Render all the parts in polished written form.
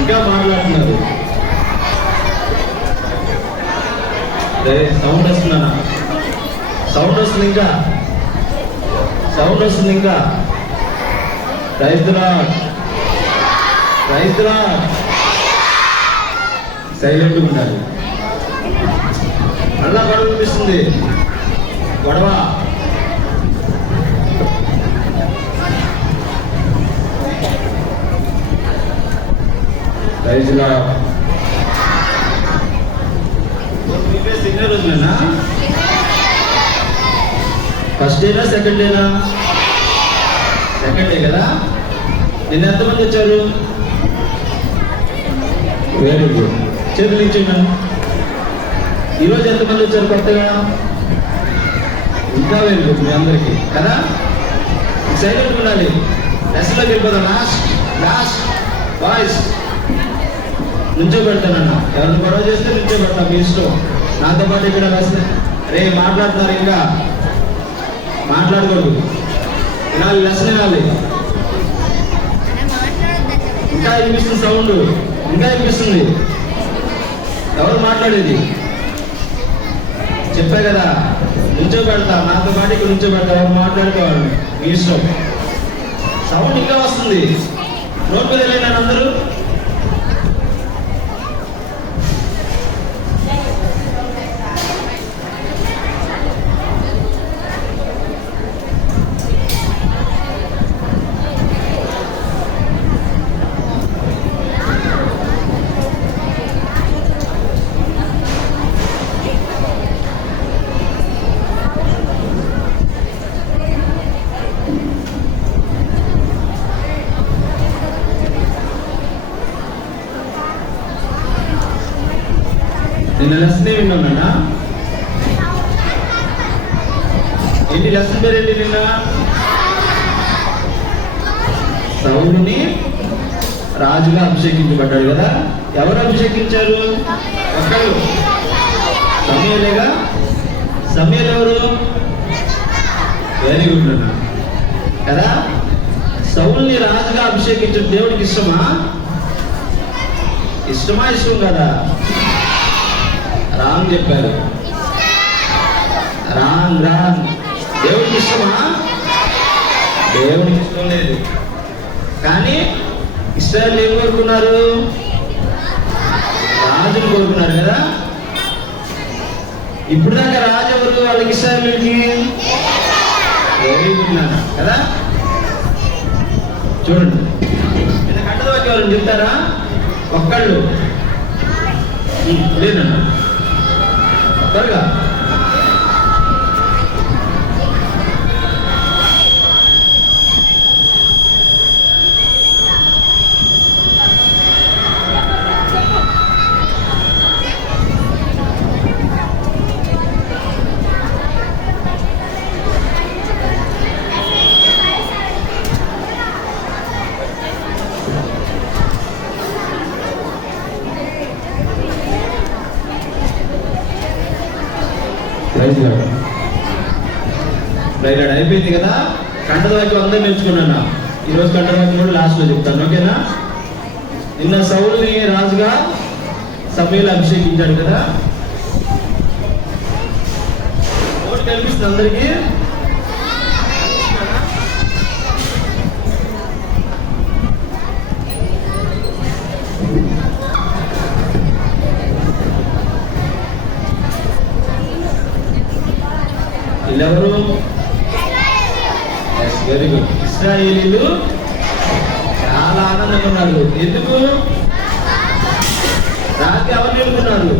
ఇంకా మాట్లాడుతున్నారు. Sound వస్తుందన్నా, sound వస్తుంది, ఇంకా సౌండ్ వస్తుంది, ఇంకా రైతులా సైలెంట్గా ఉండాలి. అలా గొడవ వినిపిస్తుంది, గొడవ. రైతులా సిగ్నల్ రోజులేనా? ఫస్ట్ డేనా సెకండ్ డేనా? సెకండ్ డే కదా. నిన్న ఎంతమంది వచ్చారు? Very good. చేతులు ఇచ్చిందా? ఈరోజు ఎంతమంది వచ్చారు కొత్తగా? ఇంకా వెరీ గుడ్ మీ అందరికీ కదా. సైలెంట్ ఉండాలి. లెసన్లోకి వెళ్ళిపోదాం. లాస్ట్ వాయిస్ నుంచో పెడతానన్నా. ఎవరిని గొడవ చేస్తే నుంచో పెడతాం, మీ ఇష్టం. నాతో పాటు ఇక్కడ లెసన్ రే మాట్లాడుతున్నారు, ఇంకా మాట్లాడకూడదు. వినాలి, లెసన్ వినాలి. ఇంకా వినిపిస్తుంది సౌండ్, ఇంకా వినిపిస్తుంది. ఎవరు మాట్లాడేది? చెప్పే కదా, నుంచో పెడతా. నాతో పాటు ఇక్కడ నుంచో పెడతా. ఎవరు మాట్లాడుకోవాలి, మీ ఇష్టం. సౌండ్ ఇంకా వస్తుంది. నోట్ మీద వెళ్ళినాను అందరూ. నిన్న లెసన్ విన్నామన్నా. ఏంటి లెసన్ పేరేంటి? నిన్న సౌలుని రాజుగా అభిషేకించబడ్డాడు కదా. ఎవరు అభిషేకించారు? ఒక్కరు సమూయేలేగా. సమూయేలు ఎవరు? వెరీ గుడ్ అన్న కదా. సౌలుని రాజుగా అభిషేకించడం దేవుడికి ఇష్టమా? ఇష్టం కదా. రాంగ్ చెప్పారు. రాంగ్. దేవుడికి ఇష్టమా? దేవుడికి ఇష్టం లేదు. కానీ ఇశ్రాయేలు ఏం కోరుకున్నారు? రాజుని కోరుకున్నారు కదా. ఇప్పుడు దాకా రాజు ఎవరు? వాళ్ళకి ఇశ్రాయేలుకి కదా. చూడండి, నేను కంటదవాకి వాళ్ళని చెప్తారా? ఒక్కళ్ళు లేదన్నా. త్వరగా అయిపోయింది కదా. కంటదవాక్యం అందరూ నేర్చుకున్నాను. ఈరోజు కంటదవాక్యం కూడా లాస్ట్లో చెప్తాను, ఓకేనా? నిన్న సౌలుని రాజుగా సమూయేలు అభిషేకించాడు కదా. ఓటు కనిపిస్తుంది అందరికీ. వీళ్ళెవరు? Very good. ఇశ్రాయేలీలు చాలా ఆనందంగా ఉన్నారు. ఎందుకు? రాత్రి ఎవరు నిలుపున్నారు?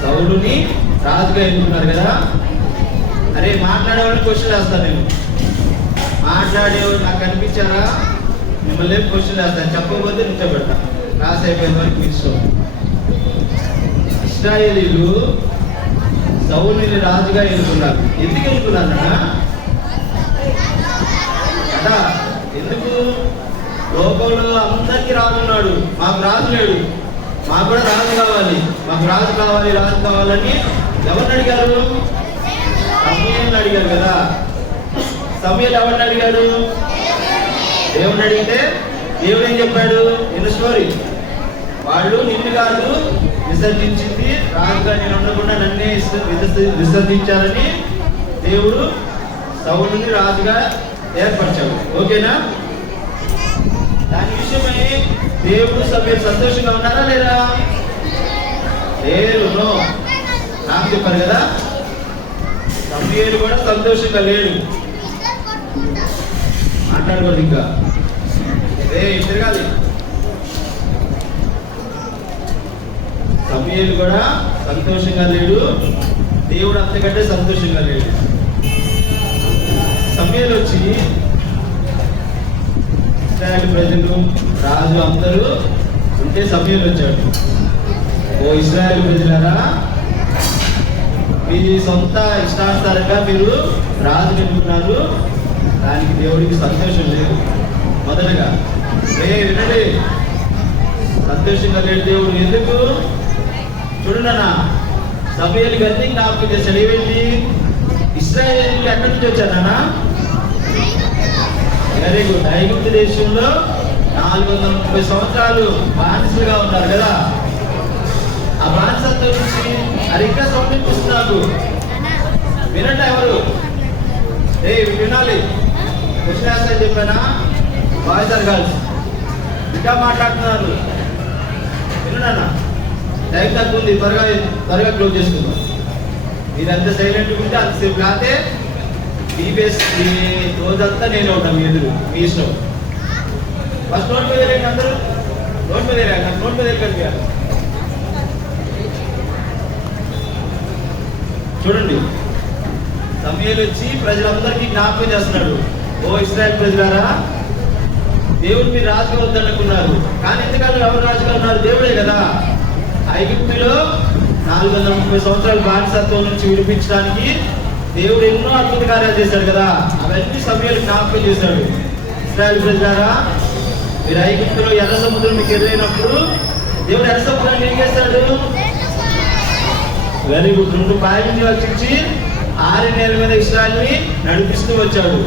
సౌలుని రాజుగా ఎన్నుకున్నారు కదా. అరే మాట్లాడేవాడిని క్వశ్చన్ వేస్తాను నేను. మాట్లాడేవాడు నాకు కనిపించారా? మిమ్మల్ని క్వశ్చన్ వేస్తాను. చెప్పకపోతే నిల్చోబెడతా. క్లాస్ అయిపోయిన వరకు తీసుకో. ఇశ్రాయేలీలు సౌలుని రాజుగా ఎన్నుకున్నారు. ఎందుకు ఎన్నుకున్నారన్నా? కదా. ఎందుకు? లోకంలో అందరికీ రాజు ఉన్నాడు, మాకు రాజు లేడు, మాకు కూడా రాజు కావాలి, మాకు రాజు కావాలి, రాజు కావాలని ఎవరిని అడిగారు? సమూయేలుని అడిగారు కదా. సమూయేలు ఎవరిని అడిగాడు? దేవుడిని అడిగితే దేవుడు ఏం చెప్పాడు? నిన్ను స్టోరీ, వాళ్ళు నిన్ను కాదు విసర్జించింది, రాజుగా నేను ఉండకుండా నన్నే విసర్జించాలని దేవుడు సౌలుని రాజుగా ఏర్పరిచాడు. ఓకేనా? దాని విషయమై దేవుడు సభ్యులు సంతోషంగా ఉన్నారా లేదా? లేరు. నో. నాకు చెప్పారు కదా, సమూయేలు కూడా సంతోషంగా లేడు. మాట్లాడకూడదు ఇంకా. తిరగాలి. సమూయేలు కూడా సంతోషంగా లేడు, దేవుడు అంతకంటే సంతోషంగా లేడు. సమూయేలు వచ్చి ఇశ్రాయేలు ప్రజలు, రాజు అందరూ ఉంటే సమూయేలు వచ్చాడు. ఓ ఇశ్రాయేలు ప్రజలారా, మీ సొంత ఇష్టానుసారంగా మీరు రాజు నిలుపుతున్నారు, దానికి దేవుడికి సంతోషం లేదు. మొదటగా వినండి, సంతోషంగా లేడు దేవుడు. ఎందుకు? చూడన్నా, సమూయేలుకి అన్ని జ్ఞాపకం చేశాడు. ఏమేంటి? ఇశ్రాయేలీయులు ఎక్కడి నుంచి వచ్చారన్నా? Very good. ఐగుప్తు దేశంలో 430 సంవత్సరాలు బానిసలుగా ఉన్నారు కదా. ఆ బానిసత్వం నుంచి అది ఇంకా సమర్పిస్తున్నారు. వినండి ఎవరు? వినాలి. కృష్ణాస్త చెప్పానా? బాయ్స్ ఆర్ గర్ల్స్ ఇంకా మాట్లాడుతున్నారు. వినన్నా, టైం తక్కువ ఉంది, త్వరగా క్లోజ్ చేసుకుందాం. మీరు ఎంత సైలెంట్గా ఉంటే అంతసేపు కాతే ఈ రోజంతా నేను ఉంటాను. మీ ఎదురు మీ ఇష్టం. ఫస్ట్ నోట్ మీద వేయండి అందరూ. నోట్ మీద వేయాలి, నోట్ మీద కనిపించాలి. చూడండి, సమూయేలు వచ్చి ప్రజలందరికీ జ్ఞాపకం చేస్తున్నాడు. ఓ ఇశ్రాయేలు ప్రజలారా, దేవుడు మీరు రాజుగా వద్దనుకున్నారు, కానీ ఎందుకంటే ఎవరు రాజుగా ఉన్నారు? దేవుడే కదా. ఐగుప్తులో 430 సంవత్సరాల బానిసత్వం నుంచి విడిపించడానికి దేవుడు ఎన్నో అద్భుత కార్యాలు చేశాడు కదా. అవన్నీ సమూయేలు జ్ఞాపకం చేశాడు. ఇశ్రాయేలు ప్రజలారా, మీరు ఐగుప్తులో ఎర్ర సముద్రం మీకు ఎదురైనప్పుడు దేవుడు ఎర్ర సముద్రాన్ని ఏం చేశాడు? Very good. 2 పాయల్ని రక్షించి 6 నేల మీద ఇశ్రాయేలుని నడిపిస్తూ వచ్చాడు.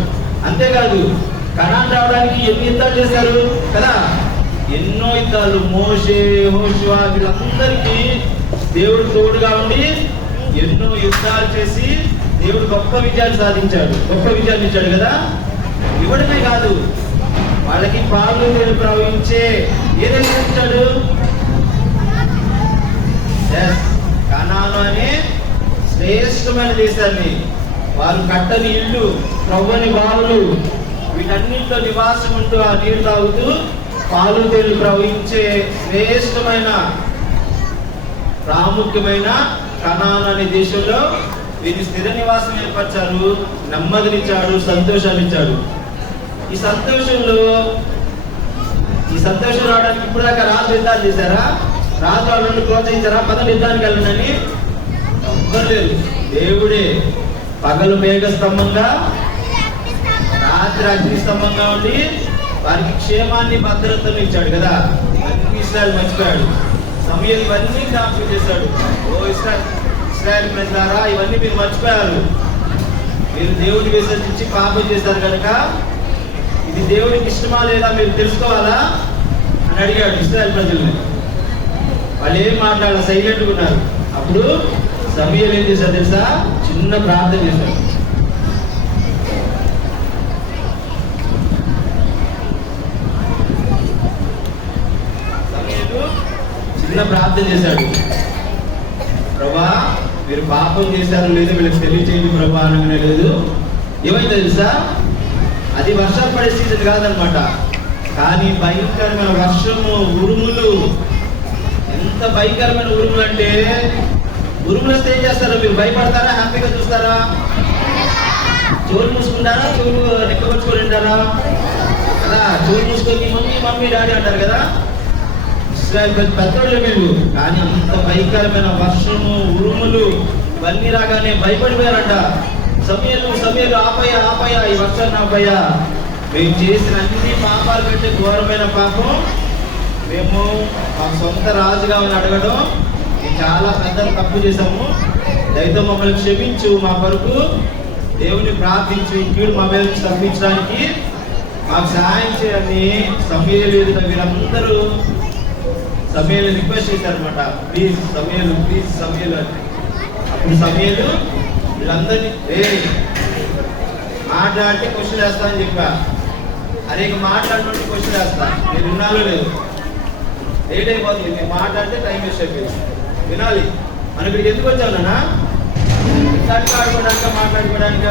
అంతేకాదు, కనాన్ రావడానికి ఎన్ని యుద్ధాలు చేశారు కదా. ఎన్నో యుద్ధాలు. మోషే, యెహోషువ వీళ్ళందరికీ దేవుడు తోడుగా ఉండి ఎన్నో యుద్ధాలు చేసి దేవుడు గొప్ప విజయాలు సాధించాడు, గొప్ప విజయాలు ఇచ్చాడు కదా. ఇవ్వడమే కాదు, వాళ్ళకి పాలు నీళ్ళు ప్రవహించే ఏదైనా ఇచ్చాడు? కనాను అనే శ్రేష్టమైన దేశాన్ని, వారు కట్టని ఇళ్ళు, ప్రవ్వని బావులు, వీటన్నింటిలో నివాసం ఉంటూ ఆ నీరు తాగుతూ పాలు తేళ్లు ప్రవహించే శ్రేష్టమైన ప్రాముఖ్యమైన కనాను అనే దేశంలో వీరి స్థిర నివాసం ఏర్పరిచారు, నెమ్మదినిచ్చాడు, సంతోషాన్ని ఇచ్చాడు. ఈ సంతోషం రావడానికి ఇప్పుడు దాకా రాజు యుద్ధాలు చేశారా? రాజు వాళ్ళని ప్రోత్సహించారా? పదవి యుద్ధానికి వెళ్ళండి. ఎవ్వరు లేదు. దేవుడే పగలు మేఘ స్తంభంగా, రాత్రి అగ్ని స్తంభంగా ఉండి వారికి క్షేమాన్ని, భద్రతను ఇచ్చాడు కదా. అన్ని ఇశ్రాయేలు మర్చిపోయాడు. సమూయేలు ఇవన్నీ జ్ఞాపకం చేశాడు. ఓ ఇశ్రాయేలు ప్రజలారా, ఇవన్నీ మీరు మర్చిపోయారు. మీరు దేవుడిని విసర్జించి పాపం చేశారు కనుక ఇది దేవుడికి ఇష్టమా లేదా మీరు తెలుసుకోవాలా అని అడిగాడు ఇశ్రాయేలు ప్రజల్ని. వాళ్ళు ఏం మాట్లాడాలి, సైలెంట్గా ఉన్నారు. అప్పుడు సమూయేలు ఏం చేశారు తెలుసా? చిన్న ప్రార్థన చేశాడు. చిన్న ప్రార్థన చేశాడు. ప్రభా, మీరు పాపం చేశారో లేదో వీళ్ళకి తెలియచేయండి ప్రభా అనగానే లేదు. ఏమైంది తెలుసా? అది వర్షాలు పడే సీజన్ కాదనమాట. కానీ భయంకరమైన వర్షము, ఉరుములు. ఎంత భయంకరమైన ఉరుములు అంటే, ఉరుములు వస్తే ఏం చేస్తారో మీరు భయపడతారా? హ్యాపీగా చూస్తారా? చోరు మూసుకుంటారా? చోరు నెక్కపరుచుకొని ఉంటారా కదా? చోరు మూసుకొని మమ్మీ మమ్మీ డాడీ అంటారు కదా. పెద్దోళ్ళు మీరు. కానీ అంత భయంకరమైన వర్షము, ఉరుములు ఇవన్నీ రాగానే భయపడిపోయారంట. సమూయేలు ఆపయ్యా, ఈ వర్షాన్ని ఆపయ్యా, మేము చేసిన అన్ని పాపాల కంటే ఘోరమైన పాపం మేము మా సొంత రాజుగా అడగడం మేము చాలా పెద్ద తప్పు చేశాము. దయతో మమ్మల్ని క్షమించు, మా కొరకు దేవుని ప్రార్థించి కీడు మా మీద తప్పించడానికి మాకు సహాయం చేయని సమయలు వీరందరూ సమయలు రిక్వెస్ట్ చేశారనమాట. ప్లీజ్ సమయలు, ప్లీజ్ సమయలు అని. అప్పుడు సమయలు వీళ్ళందరినీ మాట్లాడితే క్వశ్చన్ వేస్తా అని చెప్పా. అరే ఇక మాట్లాడినట్టు క్వశ్చన్ వేస్తా, మీరు వినాలో లేదు, లేట్ అయిపోతుంది. మీరు మాట్లాడితే టైం వేస్ట్ అయిపోయింది. వినాలి. మనం ఇక్కడికి ఎందుకు వచ్చావునా? ఆడుకోవడానిక మాట్లాడుకోవడానిక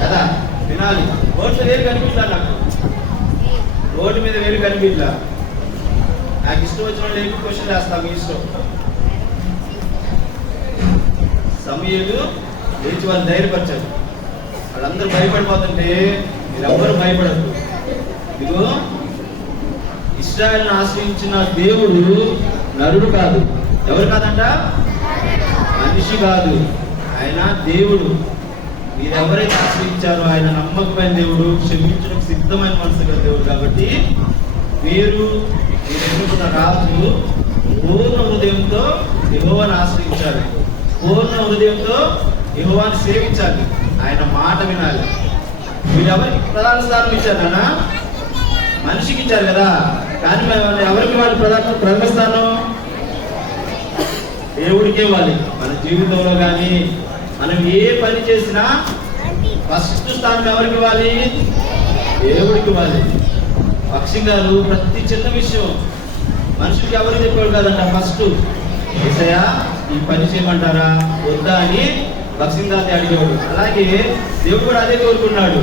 కదా? వినాలి. ఓట్లు వేలు కనిపించలా, నాకు ఓటు మీద వేలు కనిపించలా. నాకు ఇష్టం వచ్చిన వాళ్ళు ఏమి క్వశ్చన్ వేస్తా, మీ ఇష్టం. సమయలు లేచి వాళ్ళు ధైర్యపరచారు. వాళ్ళందరూ భయపడిపోతుంటే మీరెవ్వరూ భయపడద్దు. ఇదిగో ఇశ్రాయేలును ఆశ్రయించిన దేవుడు నరుడు కాదు. ఎవరు కాదంట? మనిషి కాదు, ఆయన దేవుడు. మీరెవరైతే ఆశ్రయించారో ఆయన నమ్మకమైన దేవుడు, క్షమించడం సిద్ధమైన మనసు గల దేవుడు. కాబట్టి మీరు ఎన్నుకున్న రాజు పూర్ణ హృదయంతో యెహోవాను ఆశ్రయించాలి, పూర్ణ హృదయంతో యెహోవాను సేవించాలి, ఆయన మాట వినాలి. మీరు ఎవరికి ప్రధాన స్థానం ఇచ్చారన్నా? మనిషికి ఇచ్చారు కదా, కానీ ఎవరికి వాళ్ళు ప్రథమ స్థానం దేవుడికి ఇవ్వాలి. మన జీవితంలో కానీ మనం ఏ పని చేసినా ఫస్ట్ స్థానం ఎవరికి ఇవ్వాలి? దేవుడికి ఇవ్వాలి. పక్షి గారు ప్రతి చిన్న విషయం మనుషులకి ఎవరు చెప్పేవాడు కాదంట. ఫస్ట్ యేసయ్యా ఈ పని చేయమంటారా వద్దా అని పక్షిదాన్ని అడిగేవాడు. అలాగే దేవుడు కూడా అదే కోరుకున్నాడు.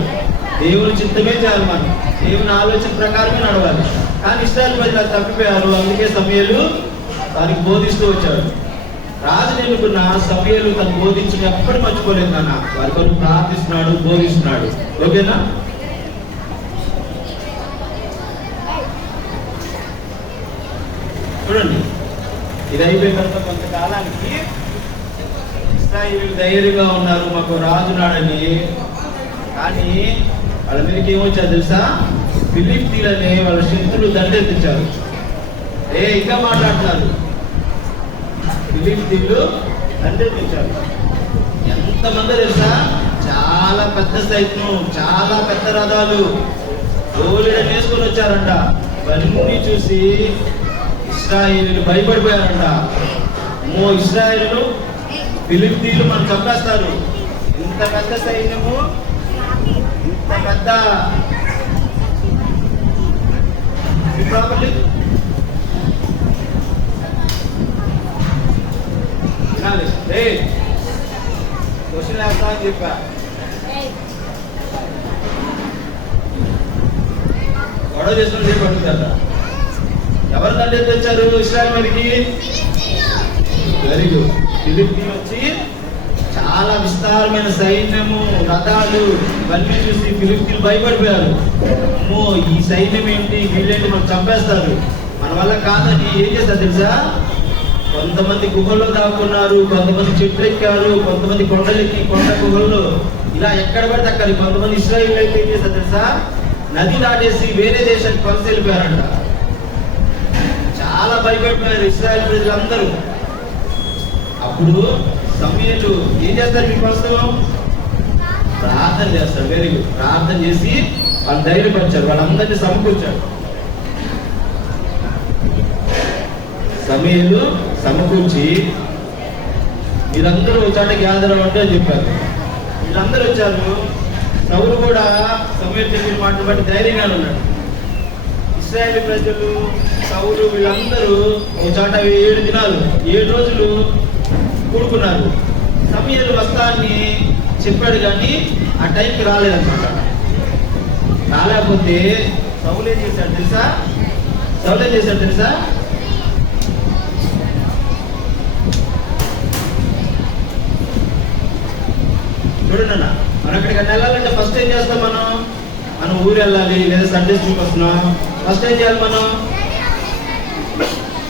దేవుని చిత్తమే చేయాలి, మనం దేవుని ఆలోచన ప్రకారమే నడవాలి. కానీ ఇశ్రాయేలు ప్రజలు తప్పిపోయారు. అందుకే సమయలు దానికి బోధిస్తూ వచ్చాడు. రాజు ఎన్నుకున్న సమయలు తను బోధించి ఎప్పటి మర్చిపోలేదు నాన్న. వారి కొరకు ప్రార్థిస్తున్నాడు, బోధిస్తున్నాడు. ఓకేనా? చూడండి, ఇది అయిపోయిన తర్వాత కొంతకాలానికి ఇశ్రాయేలు ధైర్యంగా ఉన్నారు, మాకు రాజున్నాడని. కానీ వాళ్ళ మీదకి ఏమొచ్చారు తెలుసా? ఫిలిష్తీయులని వాళ్ళ శత్రులు దండెత్తించారు. ఇంకా మాట్లాడుతున్నారు. ఫిలిష్తీయులు దండెత్తించారు. ఎంతమంది తెలుసా? చాలా పెద్ద సైన్యం, చాలా పెద్ద రథాలు గోళీలను వేసుకొని వచ్చారంట. ఇవన్నీ చూసి ఇశ్రాయేలీయులు భయపడిపోయారంట. ఇశ్రాయేలీయులు ఫిలిష్తీయులు మనం చంపేస్తారు, ఇంత పెద్ద సైన్యము, ఇంత పెద్ద ప్రాపర్లీ క్వశ్చన్ వేస్తా అని చెప్పా. గొడవ చేసుకుని రేపు అడుగుతారా? ఎవరు దండ తెచ్చారు ఇశ్రాయేలు మీదకి? Very good. ఫిలిష్తీయులు వచ్చి చాలా విస్తారమైన సైన్యము, రథాలు ఇవన్నీ చూసి ఫిలిష్తీయులు భయపడిపోయారు. అమ్మో ఈ సైన్యం ఏంటి, వీళ్ళేంటి, మనం చంపేస్తారు, మన వల్ల కాదని ఏం చేస్తారు తెలుసా? కొంతమంది గుహల్లో దాక్కున్నారు, కొంతమంది చెట్లు ఎక్కారు, కొంతమంది కొండలెక్కి కొండ గుహల్లో ఇలా ఎక్కడ పడితే అక్కడ. కొంతమంది ఇశ్రాయేలు అయితే ఏం చేస్తారు తెలుసా? నది దాటేసి వేరే దేశానికి వలస వెళ్ళిపోయారంట. చాలా భయపడిపోయారు ఇశ్రాయేలు ప్రజలందరూ. అప్పుడు సమయలు ఏం చేస్తారు? మీకోసం ప్రార్థన చేస్తారు. Very good. ప్రార్థన చేసి వాళ్ళు ధైర్యపరిచారు, వాళ్ళందరినీ సమకూర్చారు. సమయలు సమకూర్చి మీరందరూ చోట గ్యాదర్ అవ్వండి అని చెప్పారు. వీళ్ళందరూ వచ్చారు. సౌలు కూడా సమయలు చెప్పిన మాట బట్టి ధైర్యంగా ఉన్నాడు. ఇశ్రాయేలు ప్రజలు, సౌలు వీళ్ళందరూ ఒక చోట 7 దినాలు 7 రోజులు కూడుకున్నారు. సమయలు వస్తాన్ని చెప్పాడు కానీ ఆ టైంకి రాలేదన్నమాట. రాలేకపోతే సౌలు ఏం చేశాడు తెలుసా? చూడండి అన్న, మనం ఎక్కడికైనా వెళ్ళాలంటే ఫస్ట్ ఏం చేస్తాం? మనం ఊరు వెళ్ళాలి లేదా సండే స్కూల్కి వస్తున్నాం. ఫస్ట్ ఏం చేయాలి? మనం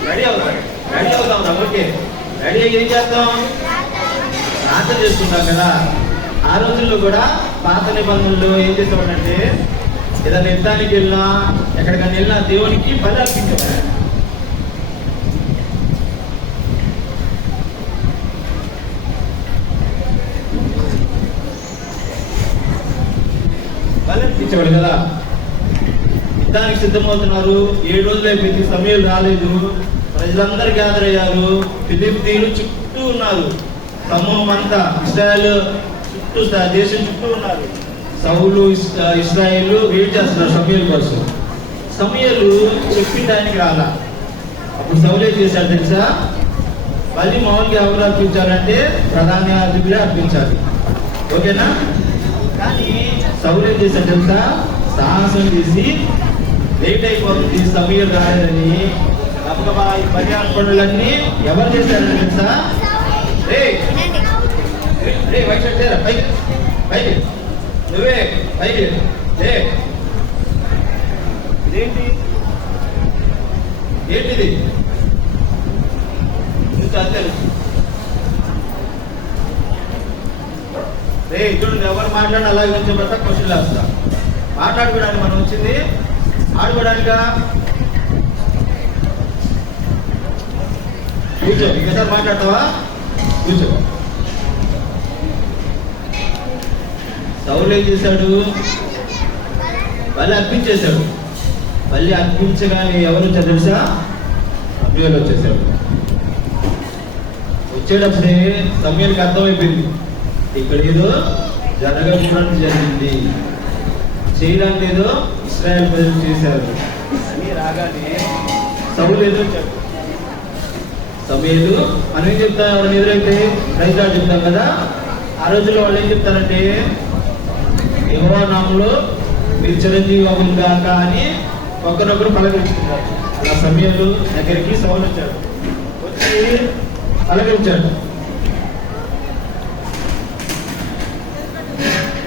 రెడీ అవుతాం. ఓకే, రెడీ అయ్యి ఏం చేస్తాం? ప్రార్థన చేసుకుంటాం కదా. ఆ రోజుల్లో కూడా పాత నిబంధనలు ఏం చేసేవాడంటే ఏదైనా యుద్ధానికి వెళ్ళినా ఎక్కడికైనా వెళ్ళినా దేవునికి బలి అర్పించేవాడు. బలి అర్పించేవాడు కదా. యుద్ధానికి సిద్ధమవుతున్నారు, 7 రోజులు అయిపోయింది, సమయం రాలేదు, ప్రజలందరూ గ్యాదర్ అయ్యారు, ఫిలిష్తీయులు చుట్టూ ఉన్నారు, సమూహం అంతా ఇశ్రాయేలు చుట్టూ దేశం చుట్టూ ఉన్నారు. సౌలు ఇశ్రాయేలు వెయిట్ చేస్తున్నారు సమూయేలు కోసం. సమూయేలు చెప్పడానికి రాలా. అప్పుడు సౌలు ఏం చేశాడు తెలుసా? బలి మామూలుగా ఎవరు అర్పించాలంటే ప్రధాన యాజకులే అర్పించాలి, ఓకేనా? కానీ సౌలు ఏం చేశాడు తెలుసా? సాహసం చేసి లేట్ అయిపోతుంది, సమూయేలు రాలేదని గబగబా ఈ బలియాన పనులన్నీ ఎవరు చేశారని తెలుసా? వైట్ షర్ట్ లేరా పైకి, పైకి నువ్వే పైకి లే. ఇదేంటి, ఏంటిది? రే చూడండి, ఎవరు మాట్లాడిన అలాగే ఉంచబడతా, క్వశ్చన్ వేస్తా. మాట్లాడుకోవడానికి మనం వచ్చింది, ఆడుకోవడానికా? కూర్చో, ఇంకోసారి మాట్లాడతావా? కూర్చో. సౌలు ఏం చేశాడు? బలి అర్పించేశాడు. బలి అర్పించగానే ఎవరు వచ్చారు తెలుసా? సమూయేలు వచ్చేసాడు. వచ్చేటప్పుడే సమూయేలుకి అర్థమైపోయింది, ఇక్కడ ఏదో జరగకూడదు జరిగింది, చేయడానికి ఏదో ఇశ్రాయేలు ప్రజలు చేశారు అని రాగానే సౌలు ఎదురొచ్చాడు. సమూయేలు మనం ఏం చెప్తాం? ఎవరిని ఎదురైతే రైతాడు చెప్తాం కదా. ఆ రోజుల్లో వాళ్ళు ఏం చెప్తారంటే, యెహోవా నామములో మీరు చిరంజీవి అవ్వును గాక అని ఒకరినొకరు పలకరించుకుంటారు. అలా సమూయేలు దగ్గరికి సౌలు వచ్చాడు, వచ్చి పలకరించాడు.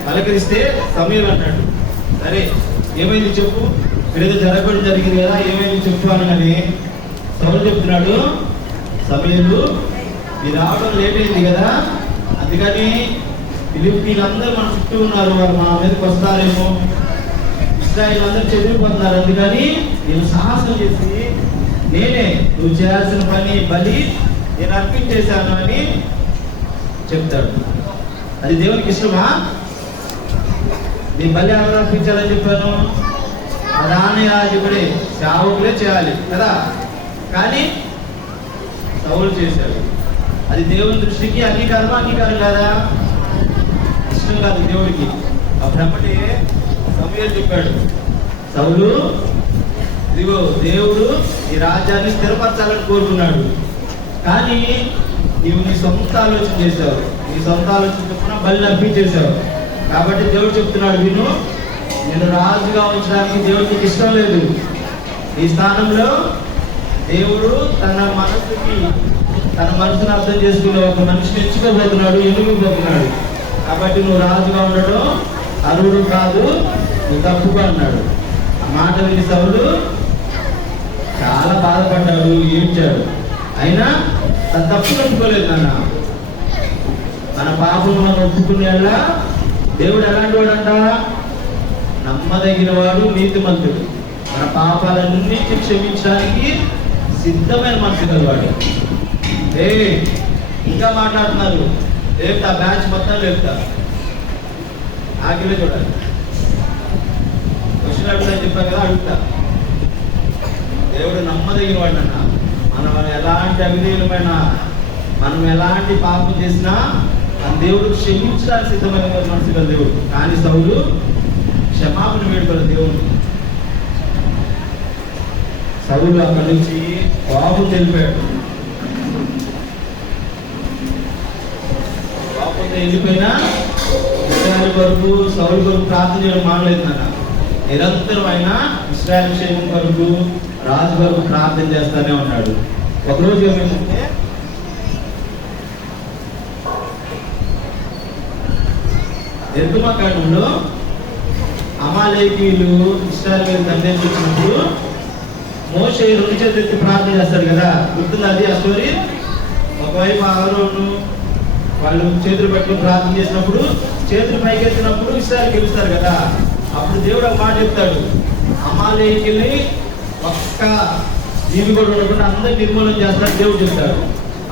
పలకరిస్తే సమూయేలు అన్నాడు, సరే ఏమైంది చెప్పు, ఇక్కడేదో జరగడం జరిగింది కదా, ఏమైంది చెప్పు అనగానే సౌలు చెప్తున్నాడు, సమూయేలు మీరు రావడం లేట్ అయింది కదా, అందుకని ఫిలిష్తీయులందరూ మన చుట్టూ ఉన్నారు, వారు మా మీదకి వస్తారేమో, ఇశ్రాయేలు అందరూ చెదిరిపోతున్నారు, అందుకని నేను సాహసం చేసి నేనే నువ్వు చేయాల్సిన పని బలి నేను అర్పించేశాను అని చెప్తాడు. అది దేవునికి ఇష్టమా? నేను బలి ఎవరు అర్పించాలని చెప్పాను? ప్రధాన యాజకుడే, సేవకులే చేయాలి కదా. కానీ సౌలు చేశాడు. అది దేవుని దృష్టికి అంగీకారమా? అంగీకారం కాదా? ఇష్టం కాదు దేవుడికి. అప్పుడప్పటి సమూయేలు చెప్పాడు, సౌలు ఇదిగో దేవుడు ఈ రాజ్యాన్ని స్థిరపరచాలని కోరుకున్నాడు, కానీ నీవు నీ సొంత ఆలోచన చేశావు, నీ సొంత ఆలోచన చొప్పున బలిని అర్పించేశావు. కాబట్టి దేవుడు చెప్తున్నాడు, విను, నేను రాజుగా ఉంచడానికి దేవుడికి ఇష్టం లేదు. ఈ స్థానంలో దేవుడు తన మనసును అర్థం చేసుకునే ఒక మనిషిని ఎంచుకోబోతున్నాడు, ఎన్నుకోబోతున్నాడు. కాబట్టి నువ్వు రాజుగా ఉండడం అర్హుడు కాదు, నువ్వు తప్పుగా అన్నాడు. ఆ మాట విని సౌలు చాలా బాధపడ్డాడు, ఏడ్చాడు. అయినా తన తప్పు ఒప్పుకోలేదు. మన పాపం మనం ఒప్పుకునేలా దేవుడు ఎలాంటి వాడంట? నమ్మదగిన వాడు, నీతిమంతుడు, మన పాపాలన్నింటినీ క్షమించడానికి సిద్ధమైన మనసు గలవాడు. ఇంకా మాట్లాడుతున్నారు, లేపుతా బ్యాచ్ మొత్తం లేపుతా. ఆఖరిలో చూడాలి, క్వశ్చన్ అడుగుతా చెప్పా కదా, అడుగుతా. దేవుడు నమ్మదగిన వాడు అన్న. మనం ఎలాంటి అవిధేయులమైన, మనం ఎలాంటి పాపం చేసినా మన దేవుడు క్షమించడానికి సిద్ధమైన మనసు గల దేవుడు. కానీ సౌలు క్షమాపణ వేడుకోవాలి దేవుడు. సౌలు అక్కడి నుంచి బాబు తెలిపాడు. బాబుతో వెళ్ళిపోయినా ఇశ్రాయేలు కొరకు, సౌలు కొరకు ప్రార్థన చేయడం మానలేదు నాన్న. నిరంతరం ఆయన ఇశ్రాయేలు క్షేమం కొరకు, రాజు కొరకు ప్రార్థన చేస్తానే ఉన్నాడు. ఒకరోజు ఏమైందంటే, నిర్గమకాండంలో అమాలేకీయులు ఇశ్రాయేలు తండ్రి వచ్చినప్పుడు మోషే 2 చేతులు ఎత్తి ప్రార్థన చేస్తాడు కదా, గుర్తుంది అది ఆ స్టోరీ. ఒకవైపు అహరోను వాళ్ళు చేతులు పట్టుకుని ప్రార్థన చేసినప్పుడు చేతులు పైకెత్తినప్పుడు ఇస్రాయేల్ గెలుస్తారు కదా. అప్పుడు దేవుడు ఒక మాట చెప్తాడు, అమాలేకీయుల్ని ఒక్క జీవి కూడా ఉండకుండా అందరూ నిర్మూలన చేస్తాడు దేవుడు చెప్తాడు.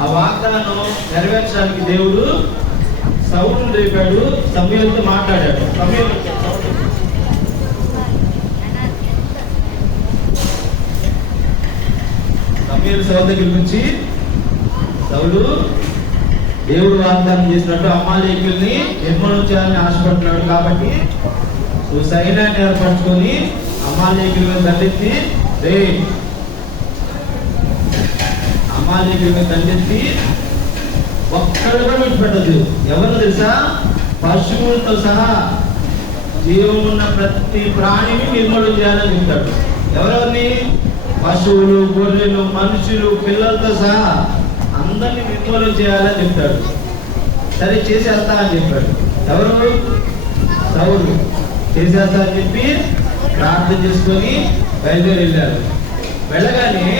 ఆ వాగ్దానం నెరవేర్చడానికి దేవుడు సౌలును రేపాడు, సమూయేలుతో మాట్లాడాడు. సమూయేలు సౌలు దగ్గర నుంచి, సౌలు దేవుడు వాగ్దానం చేసినట్టు అమాలేకీయుల్ని నిర్మూలన చేయాలని ఆశపడుతున్నాడు కాబట్టి సైన్యాన్ని ఏర్పరచుకొని అమాలేకీయుల మీద దండెత్తి ఒక్కడు కూడా విడిచిపెట్టదు. ఎవరు తెలుసా? పశువులతో సహా జీవం ఉన్న ప్రతి ప్రాణిని నిర్మూలన చేయాలని చెప్తాడు. ఎవరెవరిని? పశువులు, గొర్రెలు, మనుషులు, పిల్లలతో సహా అందరినీ నిర్మూలన చేయాలని చెప్తాడు. సరే చేసేస్తా అని చెప్పాడు. ఎవరు? సౌలు. చేసేస్తా అని చెప్పి ప్రార్థన చేసుకొని బయలుదేరి వెళ్ళారు. వెళ్ళగానే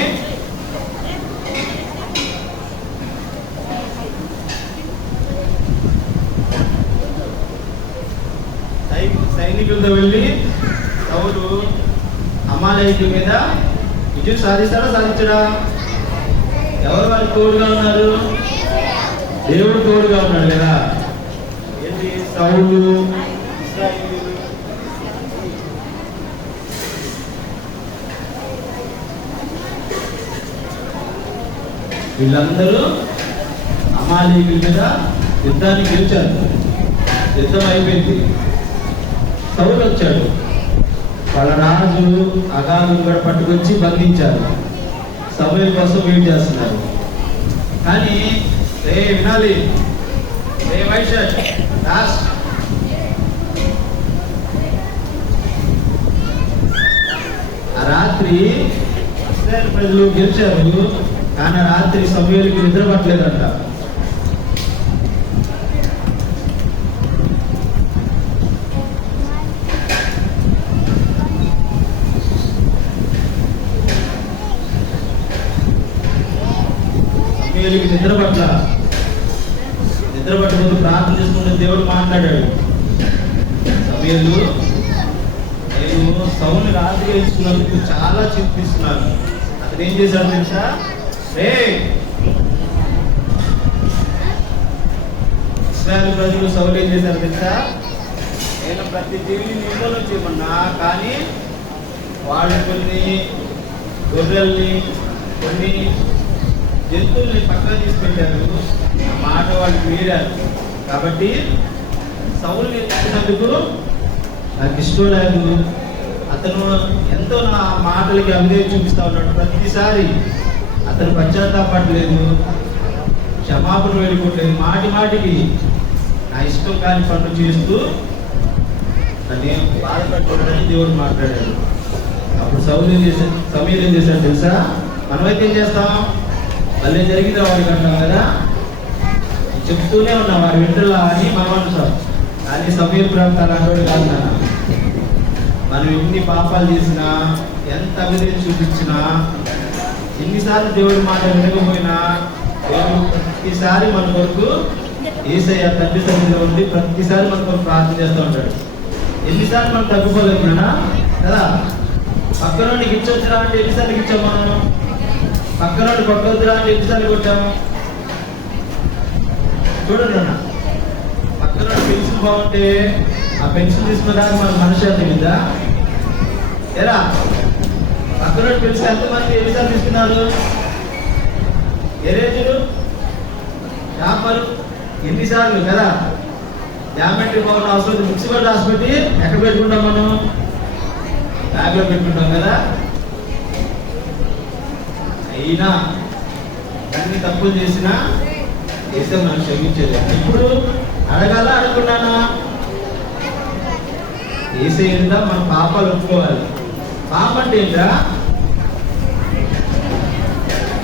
సైనికులతో వెళ్ళి సౌలు అమాలేకీయుల మీద విజయం సాధిస్తాడా సాధించడా? ఎవరు వాళ్ళకి తోడుగా ఉన్నారు? దేవుడు తోడుగా ఉన్నాడు కదా. ఏంటి? సౌలు, ఇశ్రాయేలీయులు, వీళ్ళందరూ అమాలేకీయుల మీద యుద్ధాన్ని గెలిచారు. యుద్ధం అయిపోయింది. సౌలు వచ్చాడు. వాళ్ళ రాజు అగాగును కూడా పట్టుకొచ్చి బంధించారు. సమయం కోసం వెయిట్ చేస్తున్నారు. కానీ వినాలి, ఆ రాత్రి ఇశ్రాయేలు ప్రజలు గెలిచారు. కానీ రాత్రి సమూయేలుకి నిద్ర పట్టలేదంట. సమూయేలుకి నిద్ర పట్టకపోతే ప్రార్థన చేసుకుంటే దేవుడు మాట్లాడాడు. సమూయేలు, నేను సౌలుని రాజుగా ఇస్తున్నందుకు చాలా చింతిస్తున్నాను. అతను ఏం చేశాడు తెలుసా? ఇశ్రాయేలు ప్రజలు సౌలు ఏం చేశారు తెలుసా? నేను ప్రతి జీవిని నిర్మూలన చేయమన్నా, కానీ వాళ్ళు కొన్ని గొర్రెల్ని, కొన్ని జంతువుల్ని పక్కన తీసి పెట్టారు. ఆ మాట వాళ్ళు మీరారు. కాబట్టి సౌలుని ఎత్తుకున్నందుకు నాకు ఇష్టం లేదు. అతను ఎంతో నా మాటలకి అవిధేయత చూపిస్తా ఉన్నాడు. ప్రతిసారి అతను పశ్చాత్తాపడలేదు, క్షమాపణ వేడుకోవట్లేదు. మాటి మాటికి నా ఇష్టం కాని పనులు చేస్తూ నన్ను బాధపెట్టుకోవడానికి దేవుడు మాట్లాడాడు. అప్పుడు సమూయేలు ఏం చేశాడు తెలుసా? మనమైతే ఏం చేస్తాం? మళ్ళీ జరిగింది వాడికి అంటాం కదా, చెప్తూనే ఉన్నాం వాడి వింటలా అని మనం అంటాం. కానీ సమూయేలు ప్రవక్త అలాంటి కాదు నాన్న. మనం ఎన్ని పాపాలు చేసినా, ఎంత అవిధేయత చూపించినా, ఎన్నిసార్లు దేవుడి మాట వినకపోయినా, దేవుడు ప్రతిసారి మన కొరకు యేసయ్య తండ్రి సన్నిధిలో ఉండి ప్రతిసారి మన కొరకు ప్రార్థన చేస్తూ ఉంటాడు. ఎన్నిసార్లు మనం తగ్గిపోలేకున్నా కదా. పక్కనోడిని గిచ్చొచ్చురా అంటే ఎన్నిసార్లు గిచ్చాము మనం? పక్కనోడి కొట్టొద్దురా అంటే ఎన్నిసార్లు కొట్టాము? చూడండి అన్న, పక్కనోడి పెన్సిల్ బాగుంటే ఆ పెన్సిల్ తీసుకున్నాక మన మనిషి మీద ఎలా పక్కనోడి పెన్సిల్ ఎంతమంది ఎన్నిసార్లు తీసుకున్నారు? ఎరేజులు, పేపరు ఎన్నిసార్లు కదా. జామెట్రీ బాగున్న అవసరం బుక్స్ కూడా రాసిపెట్టి ఎక్కడ పెట్టుకుంటాం మనం? బ్యాగ్లో పెట్టుకుంటాం కదా. అయినా అన్ని తప్పులు చేసినా చేస్తే మనం క్షమించేది. ఇప్పుడు అడగాల అడగకున్నానా? ఏసేదా మన పాపాలు ఒప్పుకోవాలి. పాపం అంటే ఏంటా?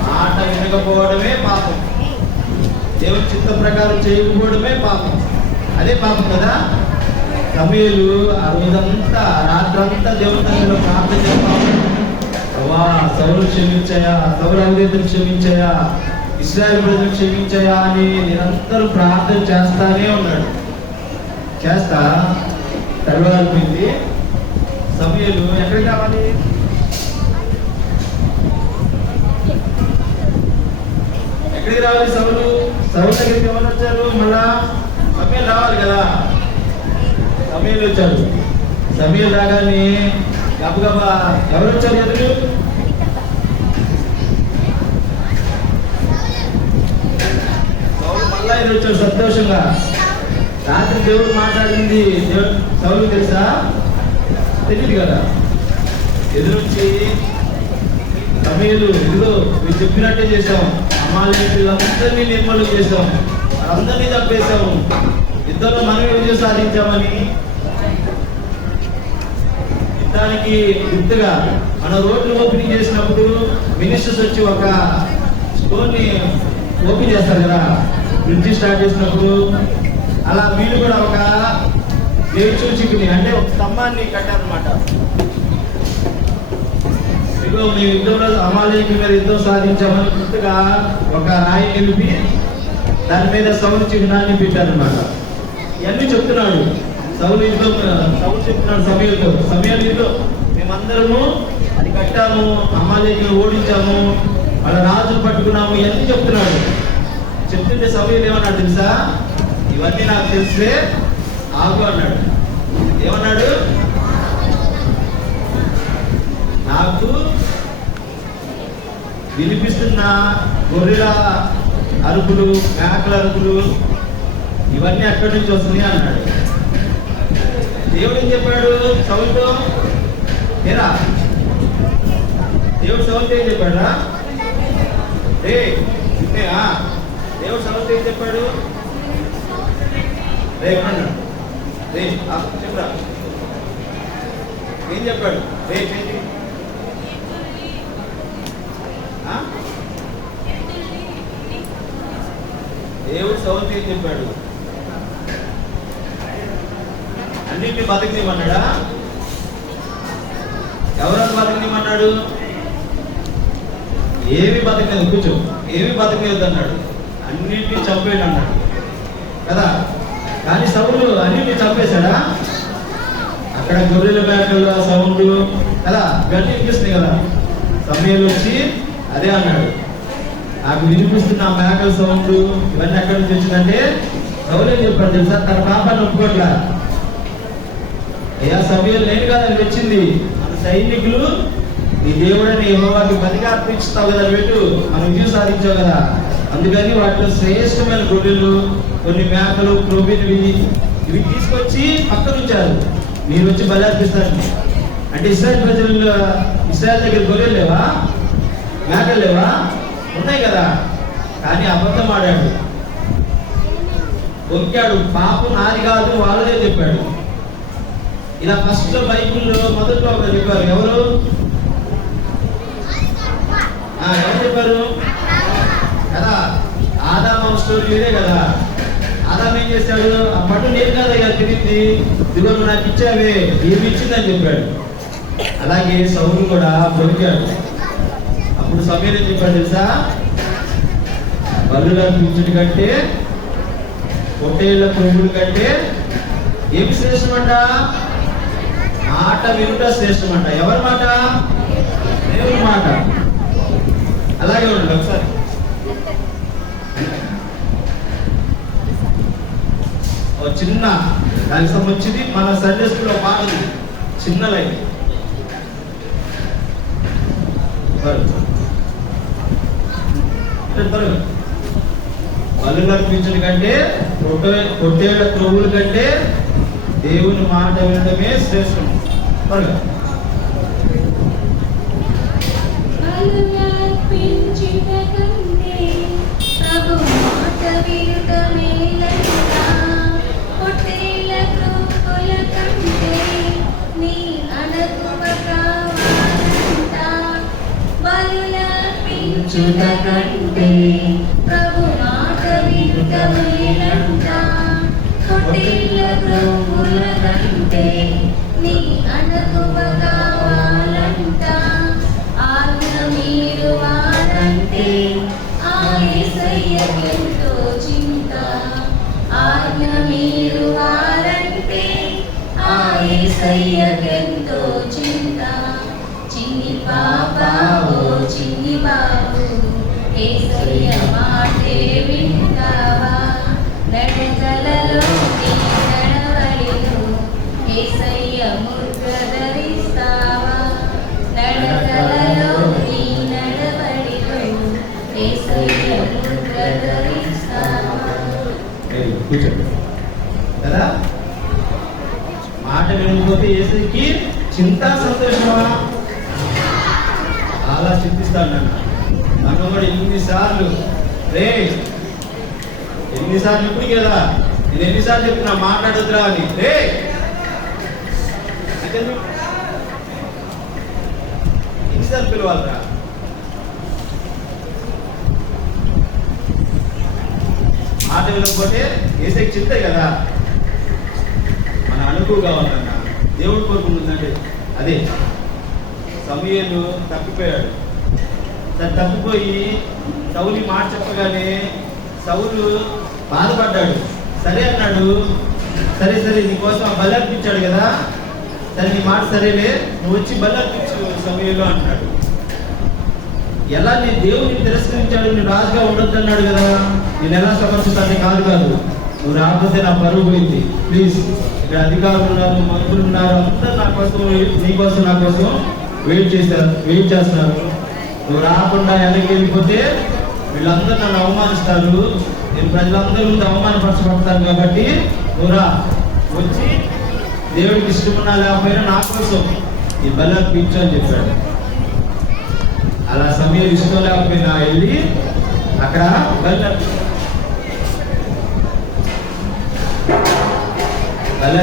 మాట వినకపోవడమే పాపం. దేవుని చిత్త ప్రకారం చేయకపోవడమే పాపం. అదే పాపం కదా. సమూయేలు ఆ రోజంతా రాత్రంతా దేవుని సన్నిధిలో ప్రార్థన చేస్తాము. సౌలు క్షమించాయా, సౌలు అవిధేయతను క్షమించాయా, ఇశ్రాయేలు ప్రజలు క్షమించాయా అని నిరంతరం ప్రార్థన చేస్తానే ఉన్నాడు. చేస్తా తెల్లవారిపోయింది. సమూయేలు ఎక్కడికి రావాలి? ఎక్కడికి రావాలి? సౌలు దగ్గరికి ఎవరు వచ్చారు? మళ్ళా సమూయేలు రావాలి కదా. సమూయేలు వచ్చాడు. సమూయేలు రాగానే గబగబా ఎవరు వచ్చారు? ఎదురు సౌలు మళ్ళా ఎదురు వచ్చాడు సంతోషంగా. రాత్రి దేవుడు మాట్లాడింది సౌలు తెలుసా? తెలియదు కదా. ఎదురొచ్చి సమూయేలు ఇదిగో మీరు చెప్పినట్టే చేసాం, అమాలేకీయులందరినీ నిర్మూలన చేసాం, అందరినీ చంపేశాము, యుద్ధంలో మనం విజయం సాధించామని యుద్ధానికి గుర్తుగా మన రోడ్లు ఓపెనింగ్ చేసినప్పుడు మినిస్టర్స్ వచ్చి ఒక స్టోన్ ని ఓపెన్ చేస్తారు కదా, బ్రిడ్జి స్టార్ట్ చేసినప్పుడు. అలా వీళ్ళు కూడా ఒక చిక్కుని అంటే ఒక స్తంభాన్ని కట్టారనమాట. ఇదిగో మేము యుద్ధంలో అమాలేకీయుల మీద యుద్ధం సాధించామని గుర్తుగా ఒక రాయి నిలిపి దాని మీద సౌలు చిహ్నాన్ని పెట్టారనమాట. ఇవన్నీ చెప్తున్నాడు సౌలు చెప్తున్నాడు సమూయేలు యుద్ధం మేమందరము అది కట్టాము, అమాలేకీయులను ఓడించాము, వాళ్ళ రాజులు పట్టుకున్నాము, ఇవన్నీ చెప్తున్నాడు. చెప్తుంటే సమూయేలు ఏమన్నాడు తెలుసా? ఇవన్నీ నాకు తెలిసే ఆగు అన్నాడు. ఏమన్నాడు? నాకు వినిపిస్తున్న గొర్రెల అరుపులు, మేకల అరుపులు ఇవన్నీ అక్కడి నుంచి వస్తున్నాయి అన్నాడు. దేవుడు ఏం చెప్పాడు సౌలుతో? ఏరా దేవుడు సౌలుతో ఏం చెప్పాడా? దేవుడు సౌలుతో ఏం చెప్పాడు? చెప్పరా ఏం చెప్పాడు? దేవుడు సౌలుతో ఏం చెప్పాడు? అన్నింటినీ బతికినిమన్నాడా? ఎవరన్నా బతికినిమన్నాడు? ఏమి బతికినది కూర్చో, ఏమి బతికినది అన్నాడు. అన్నింటినీ చంపేయండి అన్నాడు కదా. కానీ సౌలు అన్నింటినీ చంపేశాడా? అక్కడ గొర్రెల మేకల సౌండ్ కదా గట్టి వినిపిస్తుంది కదా. సమూయేలు వచ్చి అదే అన్నాడు, నాకు వినిపిస్తున్న మేకల సౌండ్ ఇవన్నీ ఎక్కడి నుంచి వచ్చిందంటే సౌలు ఏం చెప్పాడు తెలుసా? తన పాపాన్ని ఒప్పుకోట్లా. అయ్యా సమూయేలు నేను కాదని వచ్చింది, మన సైనికులు నీ దేవుడని యెహోవాకి బలిగా అర్పించుతావు కదా, పెట్టు మనం విజయం సాధించావు కదా. అందుకని వాటిలో శ్రేష్టమైన గొర్రెలు, కొన్ని మేకలు, క్రొవ్వినవి ఇవి తీసుకొచ్చి పక్కన ఉంచారు. మీరు వచ్చి బలి అర్పిస్తారు అంటే ఇశ్రాయేల్ దగ్గర గొర్రెలు లేవా? మేకలు లేవా? ఉన్నాయి కదా. కానీ అబద్ధం ఆడాడు, దొరికాడు. పాపం నాది కాదు వాళ్ళదే చెప్పాడు. ఇలా ఫస్ట్ బైబిల్లో మొదట్లో ఒకరు చెప్పారు. ఎవరు చెప్పారు కదా? ఆదాము స్టోరీ ఇదే కదా. ఆదాము ఏం చేశాడు? ఆ పట్టు నేను కదా తిరిగింది, ఇదిగో నాకు ఇచ్చావే, ఏమి ఇచ్చిందని చెప్పాడు. అలాగే సౌలు కూడా దొరికాడు. అప్పుడు సమూయేలు ఏం చెప్పాడు తెలుసా? బలులు అర్పించుట కంటే, పొట్టేళ్ల క్రొవ్వుల కంటే ఏమి శ్రేష్టమంట? మాట వినుట శ్రేష్టమంట. ఎవరి మాట? దేవుని మాట. అలాగే ఉండండి ఒకసారి. చిన్న దానికి సంబంధించింది మన సండే స్కూల్లో పాట ఉంది, చిన్న లైన్. బలులు అర్పించడం కంటే, పొట్టేళ్ల క్రొవ్వుల కంటే దేవుని మాట వినడమే శ్రేష్టం. త్వరగా కంటే ప్రభు మాట వినుట మేలంట. పొట్టేళ్ల క్రొవ్వుల కంటే నీ అనుకువ కావాలంట. ఆజ్ఞ మీరు వారంటే ఆ యేసయ్యకెంతో చింత. ఆజ్ఞ మీరు వారంటే యేసయ్యకెంతో చింత. చిన్ని పాప ఓ చిన్ని బాబు యేసయ్య మాటే వింటావా? నడకలలో నీ నడవడిలో యేసయ్య ముద్ర ధరిస్తావా? నడకలలో నీ నడవడిలో యేసయ్య ముద్ర ధరిస్తావా? కూర్చోండి కదా. మాట వినకపోతే యేసయ్యకి చింత సంతోషమా? చాలా చింతిస్తాడు నన్ను. నన్ను కూడా ఎన్నిసార్లు ఇప్పటికి కదా నేను ఎన్నిసార్లు చెప్తున్నా మాట్లాడొద్దురా అని. ఎన్నిసార్లు పిలవాలరా? మాట వినకపోతే యేసయ్యకి చింతే కదా. మన అనుకువగా ఉందన్న దేవుడు కోరుకుంటుందంటే అదే. సమూయేలు తప్పిపోయాడు. తప్పిపోయి సౌలు మాట చెప్పగానే సౌలు బాధపడ్డాడు. సరే అన్నాడు. సరే నీకోసం బలి అర్పించాడు కదా, సరే నీ మాట సరేలే, నువ్వు వచ్చి బలి అర్పించు సమూయేలు అంటున్నాడు. ఎలా నేను దేవుడిని తిరస్కరించాడు, నేను రాజుగా ఉండొద్దు అన్నాడు కదా, నేను ఎలా సమర్థిస్తాను? కాదు నువ్వు రాకపోతే నా పరువు పోయింది. ప్లీజ్, ఇక్కడ అధికారులు ఉన్నారు, మంత్రులు ఉన్నారు, అందరూ నా కోసం నీకోసం నా కోసం వెయిట్ చేస్తున్నారు. నువ్వు రాకుండా వెనక్కి వెళ్ళిపోతే వీళ్ళందరూ నన్ను అవమానిస్తారు, నేను ప్రజలందరూ ముందు అవమానపరచబడతాను. కాబట్టి నువ్వు రా, వచ్చి దేవుడికి ఇష్టమున్నా లేకపోయినా నా కోసం ఈ బలి అర్పించు అని చెప్పాడు. అలా సమయం ఇష్టం లేకపోయినా వెళ్ళి అక్కడ బలి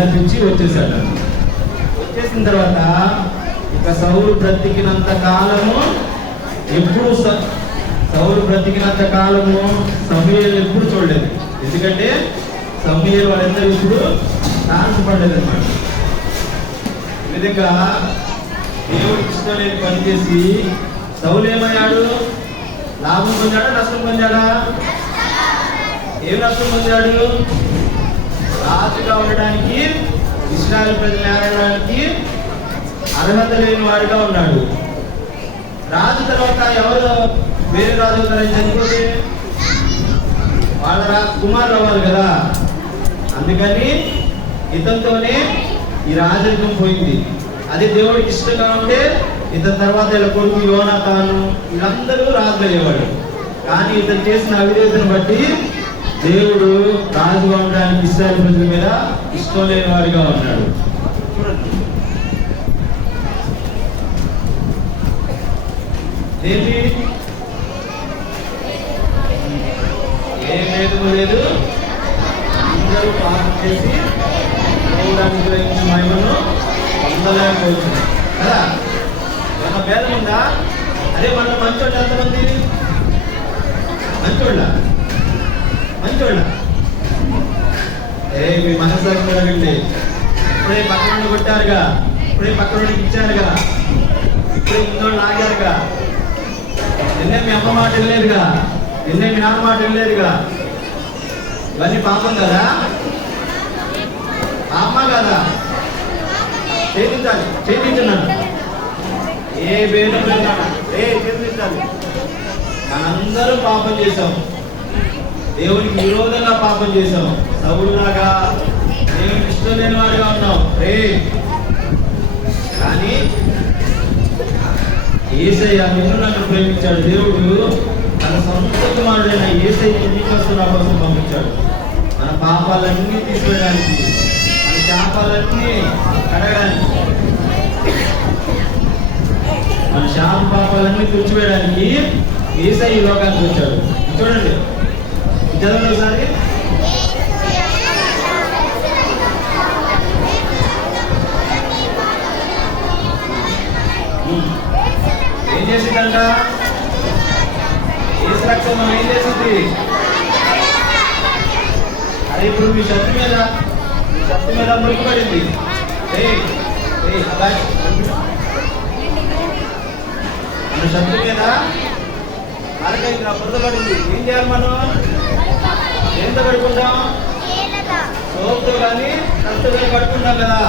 అర్పించి వచ్చేసాడు. వచ్చేసిన తర్వాత ఇక సౌలు బ్రతికినంత కాలము సమూయేలు ఎప్పుడు చూడలేదు. ఎందుకంటే సమూయేలు వాళ్ళందరూ ఇప్పుడు తారసపడలేదు అన్నమాట. ఈ విధంగా దేవుడికి ఇష్టం లేని పని చేసి సౌలు ఏమయ్యాడు? లాభం పొందాడా, నష్టం పొందాడా? ఏం నష్టం పొందాడు? రాజుగా ఉండడానికి, ఇశ్రాయేలు ప్రజలు ఏడడానికి అర్హత లేని వాడిగా ఉన్నాడు. రాజు తర్వాత ఎవరు వేరే రాజు అవుతారని చనిపోతే వాళ్ళ కుమారులు అవ్వాలి కదా. అందుకని ఇతనితోనే ఈ రాజరికం పోయింది. అదే దేవుడికి ఇష్టంగా ఉంటే ఇతని తర్వాత ఇలా కొడుకు యోనాతాను వీళ్ళందరూ రాజులు అయ్యేవాడు. కానీ ఇతను చేసిన అవిధేయతను బట్టి దేవుడు రాజుగా ఉండడానికి ఇశ్రాయేలు ప్రజల మీద ఇష్టం లేని వాడిగా ఉన్నాడు. ఏంటి? ఏం లేదు, అందరూ పాపం చేసి దేవుడానికి గ్రహించిన మహిమను పొందలేకపోతున్నారు కదా. మన భేదం ఉందా? అదే మన మంచోళ్ళు ఎంతమంది? మంచోళ్ళ మీ మనసాన్ని కూడా వెళ్ళి ఇప్పుడే పక్కన కొట్టారుగా, ఇప్పుడే పక్కనోడికి ఇచ్చారుగా, ఇప్పుడే ముందోళ్ళు ఆగారుగా, నిన్నే మీ అమ్మ మాట వెళ్ళలేదుగా, నిన్నే మీ నాన్న మాట వెళ్ళలేదుగా. ఇవన్నీ పాపం కదా? అమ్మ కదా? చేయించున్నాను ఏ భేదం చేయించాలి. మనందరూ పాపం చేశాం, దేవునికి విరోధంగా పాపం చేశాం, సౌలులాగా దేవునికి ఇష్టం లేని వాడిగా ఉన్నాం. కానీ యేసయ్య నిన్ను నన్ను ప్రేమించాడు. దేవుడు తన సొంత కుమారుడైన యేసయ్య నీకోసం నా కోసం పంపించాడు. మన పాపాలన్నీ తీసుకోవడానికి, మన శాపాలన్నీ కడగడానికి, మన శాప పాపాలన్నీ తుడిచివేయడానికి యేసయ్య ఈ లోకానికి వచ్చాడు. చూడండి, చదవండి ఒకసారి. ఏం చేసిందంట? యేసు రక్తం ఏం చేసింది? అది ఇప్పుడు మీ శక్తి మీద మురికిపడింది. మన శక్తి మీద అరగైతే బురదపడింది. ఏం చేయాలి మనం? ఎంత పడుకుంటాం? సోపుతో కానీ కష్టతో పడుకుంటాం కదా.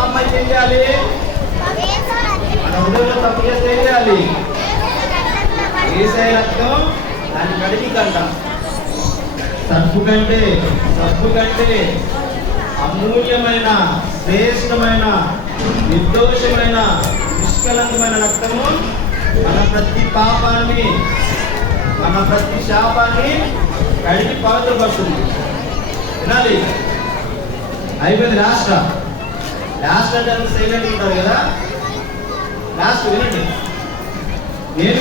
పాపం అయితే ఏం చేయాలి? మన హృదయంలో తప్పు చేస్తే ఏం చేయాలి? యేసయ్య రక్తం దాన్ని కడిగిద్దంట. సబ్బు కంటే అమూల్యమైన, శ్రేష్టమైన, నిర్దోషమైన, నిష్కలంకమైన రక్తము మన ప్రతి పాపాన్ని, మన ప్రతి శాపాన్ని కడిగి పవిత్రపరుస్తుంది. వినాలి. అయిపోయింది. లాస్ట్ అంటే అంత సైలెంట్ ఉంటారు కదా. లాస్ట్ వినండి. నేను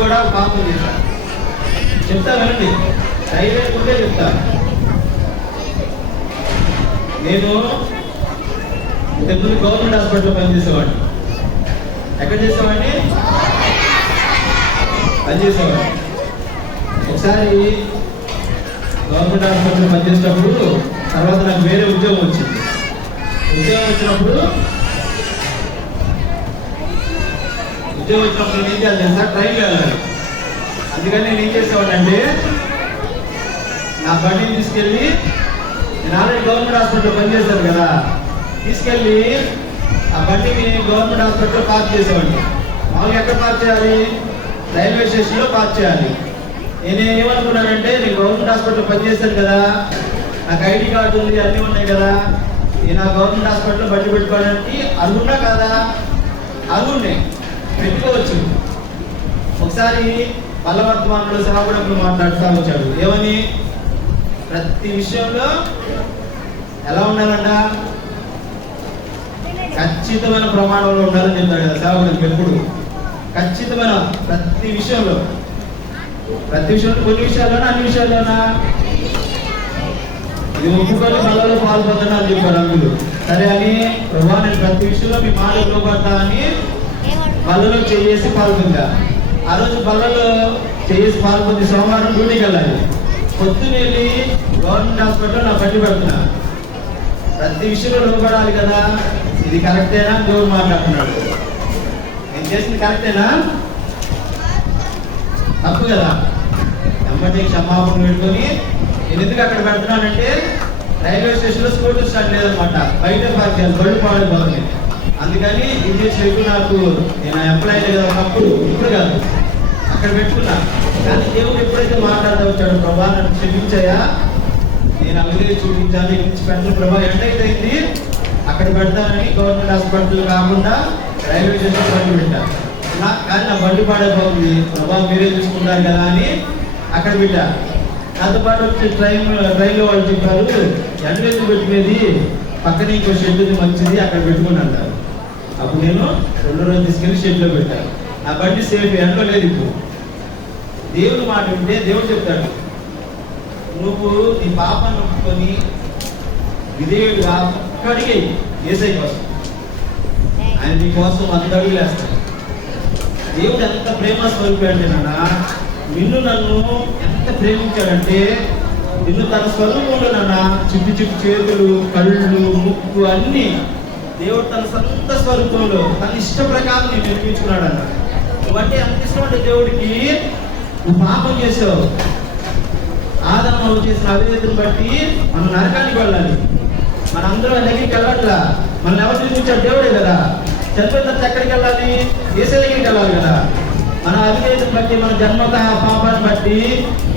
కూడా పాపం చేశాను. చెప్తా వినండి. సైలెంట్ ఉంటే చెప్తాను. నేను ఇంతకుముందు గవర్నమెంట్ హాస్పిటల్లో పనిచేసేవాడిని. ఎక్కడ చేసేవాడిని? ఒకసారి గవర్నమెంట్ హాస్పిటల్లో పనిచేసేటప్పుడు తర్వాత నాకు వేరే ఉద్యోగం వచ్చింది. ఉద్యోగం వచ్చినప్పుడు నేను ఏం చేయాలి తెలుసా? ట్రైన్లో వెళ్ళాలి. అందుకని నేను ఏం చేసేవాడిని అంటే, నా బండిని తీసుకెళ్ళి, నేను ఆల్రెడీ గవర్నమెంట్ హాస్పిటల్లో పనిచేశాను కదా, తీసుకెళ్ళి ఆ బండిని గవర్నమెంట్ హాస్పిటల్లో పార్క్ చేసేవాడిని. మామూలుగా ఎక్కడ పార్క్ చేయాలి? రైల్వే స్టేషన్లో పార్క్ చేయాలి. నేను ఏమనుకున్నానంటే, నేను గవర్నమెంట్ హాస్పిటల్లో పనిచేశాను కదా, నాకు ఐడి కార్డు ఉంది, అన్నీ ఉన్నాయి కదా, నేను ఆ గవర్నమెంట్ హాస్పిటల్లో బండి పెట్టుకోవడానికి అర్హున్నా కాదా? అర్హున్నే, పెట్టుకోవచ్చు. ఒకసారి బలవర్తమానంలో సేవకుడు మాట్లాడుతూ వచ్చాడు. ఏమని? ప్రతి విషయంలో ఎలా ఉండాలంట? ఖచ్చితమైన ప్రమాణంలో ఉండాలని చెప్తాడు కదా సేవకుడికి ఎప్పుడు. ఖచ్చితమైన ప్రతి విషయంలో కొన్ని విషయాల్లోనా, అన్ని విషయాల్లోనా? ఇది ఒప్పుకొని బలలో పాల్పొందని అని చెప్పారు అందులో. సరే అని, ప్రభా నేను ప్రతి విషయంలో మీ మాట లోపడతా అని బలలో చేసి పాల్పొందా. ఆ రోజు బలలో చేసి పాల్పొంది సోమవారం డ్యూటీకి వెళ్ళాలి. పొద్దున్న వెళ్ళి గవర్నమెంట్ హాస్పిటల్లో నా బండి పెడుతున్నా. ప్రతి విషయంలో లోపడాలి కదా. ఇది కరెక్టేనా? దేవుడు మాట్లాడుతున్నాడు. నేను చేసింది కరెక్టేనా? తప్పు కదా. ఎమ్మటి క్షమాపణ పెట్టుకొని, నేను ఎందుకు అక్కడ పెడుతున్నానంటే, రైల్వే స్టేషన్లో స్కూటర్ స్టార్ట్ లేదనమాట, బయట పార్క్ చేయాలి, బళ్ళు పాడైపోతుంది. అందుకని ఇది చెప్పి నాకు, నేను ఎంప్లాయీ కదా ఒకప్పుడు, ఇప్పుడు కాదు, అక్కడ పెట్టుకున్నా. కానీ దేవుడు ఎప్పుడైతే మాట్లాడుతూ వచ్చాడు, ప్రభా నన్ను క్షమించాయా, నేను అవిలే చూపించాను, ఇచ్చి పెట్టను ప్రభా, ఎంతైతే అక్కడ పెడతానని గవర్నమెంట్ హాస్పిటల్ కాకుండా రైల్వే స్టేషన్ బండి పెట్టాను. కానీ నా బండి పాడైపోతుంది, ప్రభా మీరే చూసుకుంటారు కదా అని అక్కడ పెట్టా. నాతో పాటు వచ్చి ట్రైన్లో వాళ్ళు చెప్పారు, ఎండలు పెట్టుకునేది పక్కన ఇంకో షెడ్ మంచిది, అక్కడ పెట్టుకుని అంటారు. అప్పుడు నేను 2 రోజులు తీసుకెళ్ళి షెడ్లో పెట్టాను. నా బండి సేఫ్, ఎండలో లేదు. ఇప్పుడు దేవుడు మాట వింటే దేవుడు చెప్తాడు, నువ్వు నీ పాపాన్ని ఒప్పుకొని విధేయుడుగా ఒక్కడికి యేసయ్య కోసం, ఆయన నీ కోసం 100 అడుగులు వేస్తాడు. దేవుడు ఎంత ప్రేమ స్వరూపి అంటే నిన్ను నన్ను ఎంత ప్రేమించాడంటే, నిన్ను తన స్వరూపంలో చిట్టు చేతులు, కళ్ళు, ముక్కు అన్ని దేవుడు తన సొంత స్వరూపంలో తన ఇష్ట ప్రకారం నేను నిర్మించుకున్నాడు అన్న. నువ్వంటే ఎంత ఇష్టం అంటే దేవుడికి, నువ్వు పాపం చేసావు, ఆదాము చేసిన అవిధేయతను బట్టి మనం నరకానికి వెళ్ళాలి. మనందరూ దగ్గరికి వెళ్ళట్లా. మనం ఎవరు నిర్మించాడు? దేవుడే కదా. చనిపోయిన తర్వాత ఎక్కడికి వెళ్ళాలి? యేసయ్య దగ్గరికి వెళ్ళాలి కదా. మన అవిధేయతను బట్టి, మన జన్మత పాపాన్ని బట్టి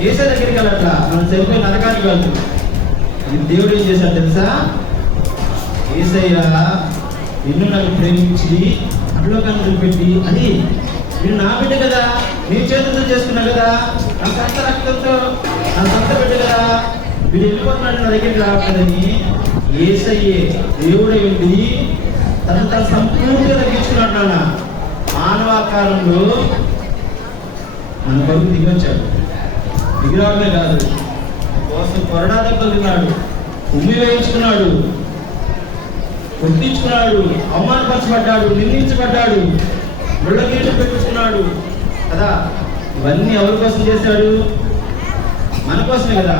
యేసయ్య దగ్గరికి వెళ్ళట్లా, మనం చనిపోయి నరకానికి వెళ్తున్నాం. ఇది దేవుడు ఏం చేశాడు తెలుసా? యేసయ్య నిన్ను నన్ను ప్రేమించి అడ్లోకాన్ని పెట్టి, అది నేను నా బిడ్డ కదా, నీ చేతులతో చేసుకున్నా కదా, నా సొంత రక్తంతో నా సొంత బిడ్డ కదా, వీడు వెళ్ళిపోతున్నాడు నా దగ్గరికి రావట్లేదని యేసయ్యే దేవుడై ఉండి తన సంపూర్తిగా తగ్గించుకున్నాడు. నాన్న మానవాకారంలో మన కొరకు దిగొచ్చాడు. దిగిరావడమే కాదు, కోసం కొరడా దెబ్బలు తిన్నాడు, ఉమ్మి వేయించుకున్నాడు, కొట్టించుకున్నాడు, అవమానపరచబడ్డాడు, నిందించబడ్డాడు, ముళ్ళగీళ్ళు పెట్టుకున్నాడు కదా. ఇవన్నీ ఎవరి కోసం చేశాడు? మన కోసమే కదా.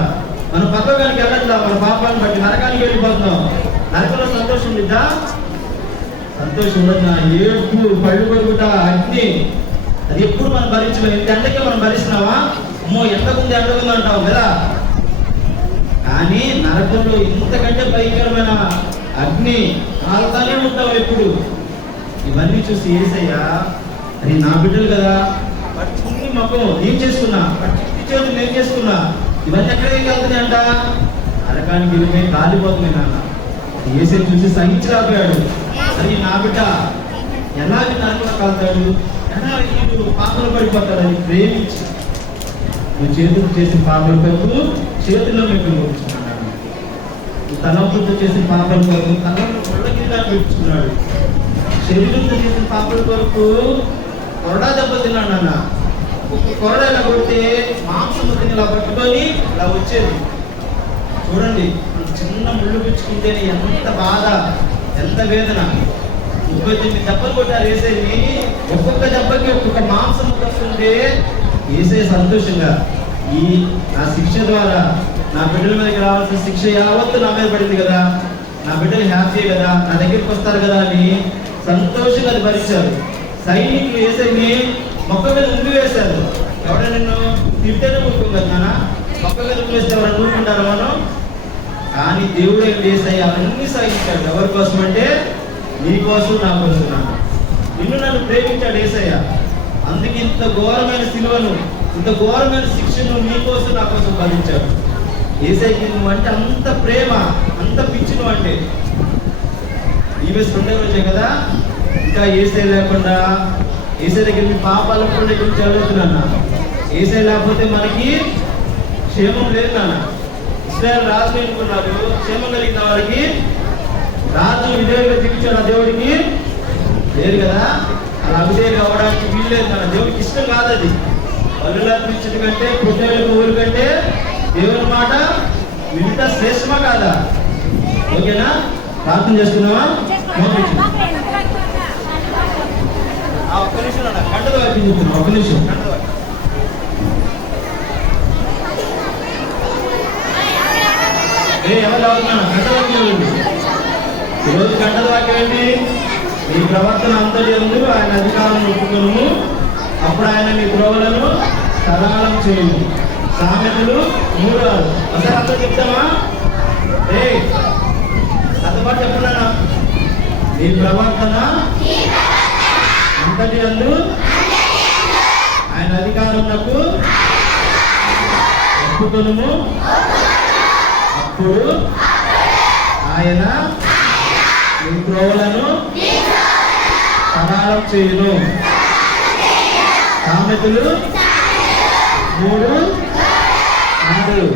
మనం పక్కగానికి వెళ్ళట్లా, మన పాపాలను బట్టి నరకానికి వెళ్ళిపోతున్నాం. నరకంలో సంతోషం ఉండిద్దా? సంతోషం ఉండదు. ఏడుపు, పళ్ళు కొరుకుట, అగ్ని, అది ఎప్పుడు మనం భరించలేము. ఇంత ఎండకే మనం భరిస్తున్నావా? అమ్మో ఎండకుంది అంటాం కదా. కానీ నరకంలో ఇంతకంటే భయంకరమైన అగ్ని కాలుతానే ఉంటావు ఎప్పుడు. ఇవన్నీ చూసి యేసయ్యా, అది నా బిడ్డలు కదా, పట్టుకుని మొక్కం ఏం చేసుకున్నా, పట్టి చేతులు ఏం చేసుకున్నా, ఇవన్నీ ఎక్కడికి వెళ్తున్నాయి అంట, నరకానికి వెళ్ళి కాలిపోతున్నాయి నాన్న. యేసయ్య చూసి సహించలేకపోయాడు. అది నా బిడ్డ ఎలాగే నరకంలో కాలుతాడు, ఎలా వీడు పాపలు పడిపోతాడు అని ప్రేమించి నువ్వు చేతులు చేసిన పాపల కొరకు చేతుల్లో పెట్టుకుంటున్నాడు. తలంపులతో చేసిన పాపల కొరకు తలంలో కొరడకిలా పెట్టుకున్నాడు. శరీరంతో చేసిన పాపల కొరకు కొరడా దెబ్బతిన్నాడు అన్న. ఒక కొరడ ఇలా కొడితే మాంసం ఇలా పట్టుకొని ఇలా వచ్చేది. చూడండి, చిన్న ముళ్ళు పుచ్చుకుంటేనే ఎంత బాధ, ఎంత వేదన. 39 దెబ్బలు కొట్టారు యేసయ్యని. ఒక్కొక్క దెబ్బకి ఒక్కొక్క మాంసం వస్తుంటే యేసయ్య సంతోషంగా, ఈ నా శిక్ష ద్వారా నా బిడ్డల మీదకి రావాల్సిన శిక్ష యావత్తు నా మీద పడింది కదా, నా బిడ్డలు హ్యాపీ కదా, నా దగ్గరికి వస్తారు కదా అని సంతోషంగా అది భరించారు. సైనికులు యేసయ్యని మొక్క మీద ఉండి వేశారు. ఎవరైనా నిన్ను తిట్టేనే ఊరుకోం కదా నాన్న, మొక్క మీద ఉండి వేస్తే ఎవరైనా ఊరుకుంటారు మనం. కానీ దేవుడే యేసయ్య అవన్నీ సహించాడు. ఎవరి కోసం అంటే నీ కోసం, నా కోసం. నిన్ను నన్ను ప్రేమించాడు యేసయ్య. అందుకే ఇంత ఘోరమైన సిలువను, ఇంత ఘోరమైన శిక్షను నీ కోసం, నా కోసం భరించాడు. యేసయ్యకి నువ్వు అంటే అంత ప్రేమ, అంత పిచ్చి నువ్వు అంటే. ఈమె సండే రోజే కదా, ఇంకా యేసయ్య లేకుండా, యేసయ్య దగ్గర మీ పాపాల గురించి చదువుతున్నా. యేసయ్య లేకపోతే మనకి క్షేమం లేదు నాన్న. ఇశ్రాయేలు రాజు ఎన్నుకున్నారు, క్షేమం కలిగిన వారికి రాజు విధేయులుగా జీవించాడు. ఆ దేవుడికి లేదు కదా, అలా అవిధేయులు అవ్వడానికి వీల్లేదు నాన్న. దేవుడికి ఇష్టం కాదు అది. బలులు అర్పించడం కంటే, పుట్టేళ్ళ ఊరు కంటే దేవుని మాట వింట శ్రేష్టమా కాదా? ఓకేనా? ప్రార్థన చేస్తున్నావా? ఒక్క నిమిషం అన్న, కంటది వాక్యం చెప్తున్నా. ఒక్క నిమిషం కంటది వాక్యం. ఎవరు అవుతున్నా కంటది వాక్యం ఏంటి? ఈరోజు కంటది వాక్యం ఏంటి? ఈ ప్రవర్తన అంతటి ఎందుకు ఆయన అధికారం ఒప్పుకొను, అప్పుడు ఆయన మీ ద్రోవలను సరళం చేయు. సామెతలు 3:6. ఒకసారి అంతా చెప్తామా? అంత పాటు చెప్తున్నానా? ఈ ప్రవర్తన అంతటి అందు ఆయన అధికారమునకు ఒప్పుకొను, అప్పుడు ఆయన మీ ద్రోవలను సరళం చేయును. సామెతలు 3:6.